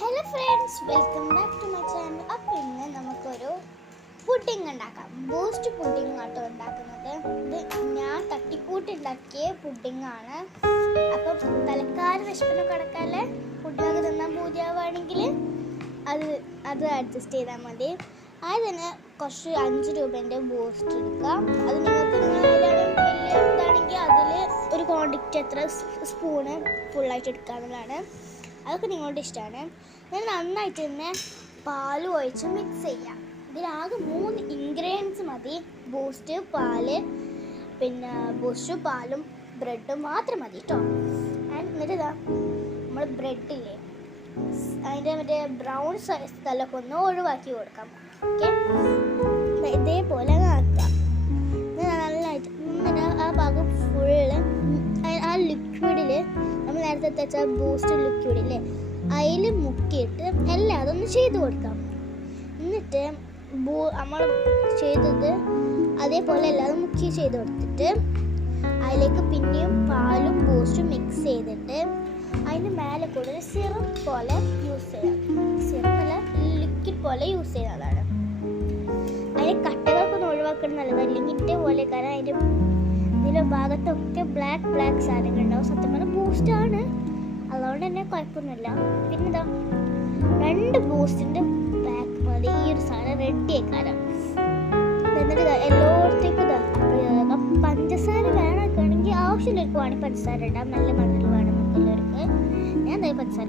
Hello friends, welcome back to my channel. അപ്പോൾ ഇന്ന് നമുക്കൊരു പുഡിംഗ് ഉണ്ടാക്കാം. ബൂസ്റ്റ് പുഡിംഗ് ആട്ടോ ഉണ്ടാക്കുന്നത്. ഇത് ഞാൻ തട്ടിക്കൂട്ടുണ്ടാക്കിയ പുഡിംഗ് ആണ്. അപ്പം തലക്കാല് വിശപ്പിന് കടക്കാലെ പുഡിംഗ് തിന്നാൻ പൂതിയാവുകയാണെങ്കിൽ അത് അഡ്ജസ്റ്റ് ചെയ്താൽ മതി. അതിന് കുറച്ച് 5 രൂപേൻ്റെ ബൂസ്റ്റ് എടുക്കുക. അത് നിങ്ങൾക്ക് വലിയ ഇതാണെങ്കിൽ അതിൽ ഒരു ക്വാണ്ടിറ്റി എത്ര സ്പൂണ് ഫുള്ളായിട്ട് എടുക്കാവുന്നതാണ്. അതൊക്കെ നിങ്ങളുടെ ഇഷ്ടമാണ്. ഞാൻ നന്നായിട്ട് തന്നെ പാൽ ഒഴിച്ച് മിക്സ് ചെയ്യാം. ഇതിലാകെ 3 ഇൻഗ്രീഡിയൻസ് മതി. ബൂസ്റ്റ്, പാല്, പിന്നെ ബൂസ്റ്റും പാലും ബ്രെഡും മാത്രം മതി കേട്ടോ. എന്നിട്ട് ഇതാ നമ്മൾ ബ്രെഡില്ലേ, അതിൻ്റെ മറ്റേ ബ്രൗൺ സ്ഥലമൊക്കെ ഒന്ന് ഒഴിവാക്കി കൊടുക്കാം. ഓക്കെ, ഇതേപോലെ ആക്കാം. നല്ലതായിട്ട് ആ ഭാഗം ഫുള്ള് ആ ലിക്വിഡിൽ നമ്മൾ നേരത്തെ വെച്ച ബൂസ്റ്റ് ലിക്വിഡില്ലേ അതിൽ മുക്കിയിട്ട് എല്ലാം അതൊന്ന് ചെയ്ത് കൊടുക്കാം. എന്നിട്ട് നമ്മൾ ചെയ്തത് അതേപോലെ എല്ലാതും മുക്കി ചെയ്ത് കൊടുത്തിട്ട് അതിലേക്ക് പിന്നെയും പാലും ബൂസ്റ്റും മിക്സ് ചെയ്തിട്ട് അതിന് മേലെ കൂടെ ഒരു സിറപ്പ് പോലെ യൂസ് ചെയ്യാം. സിറപ്പല്ല, ലിക്വിഡ് പോലെ യൂസ് ചെയ്യുന്നതാണ്. അതിന് കട്ടകളൊക്കെ ഒന്ന് ഒഴിവാക്കണം നല്ലത്. അല്ലെങ്കിൽ ഇതേപോലെ കാരണം അതിൻ്റെ ഇതിൻ്റെ ഭാഗത്തൊക്കെ ബ്ലാക്ക് സാധനങ്ങൾ ഉണ്ടാവും. സത്യം പറഞ്ഞാൽ ബൂസ്റ്റാണ്, അതുകൊണ്ട് തന്നെ കുഴപ്പമൊന്നുമില്ല. പിന്നെ ഇതാ 2 ബൂസ്റ്റിൻ്റെ പാക്ക് മതി ഈ ഒരു സാധനം റെഡി ആക്കാനും. എന്നിട്ട് എല്ലായിടത്തേക്കും പഞ്ചസാര വേണമെങ്കിൽ ആവശ്യമുള്ളവർക്ക് വേണമെങ്കിൽ പഞ്ചസാര ഇടാം. നല്ല മധുരം വേണം നമുക്കുള്ളവർക്ക്. ഞാൻ പഞ്ചസാര